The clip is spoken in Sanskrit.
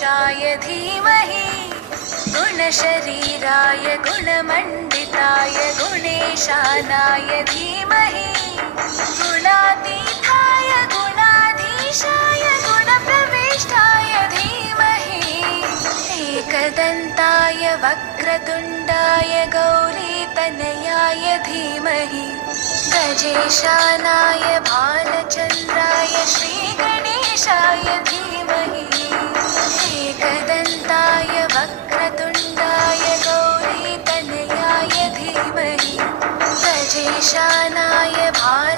गणेशाय धीमहि गुणशरीराय गुणमण्डिताय गुणेशानाय धीमहि गुणातीताय गुणाधीशाय गुणप्रविष्टाय धीमहि एकदन्ताय वक्रतुण्डाय गौरीतनयाय धीमहि गजेशानाय भालचन्द्राय श्रीगणेशाय धीमहि एकदन्ताय वक्रतुण्डाय गौरीतनयाय धीमहि गजेशानाय